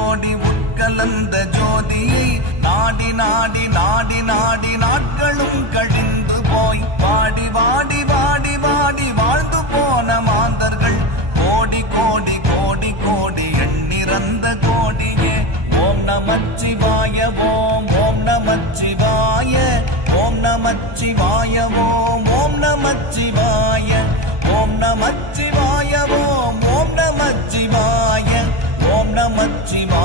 ஓடி உட்கலந்த ஜோதியை நாடி நாடி நாடி நாடி நாட்களும் கழிந்து போய் வாடி வாடி வாடி வாடி வாழ்ந்து போன மாந்தர்கள் கோடி கோடி கோடி கோடி எண்ணிறந்த கோடியே. ஓம் நமச்சிவாய ஓம் ஓம் நமச்சிவாய ஓம் நமச்சிவாய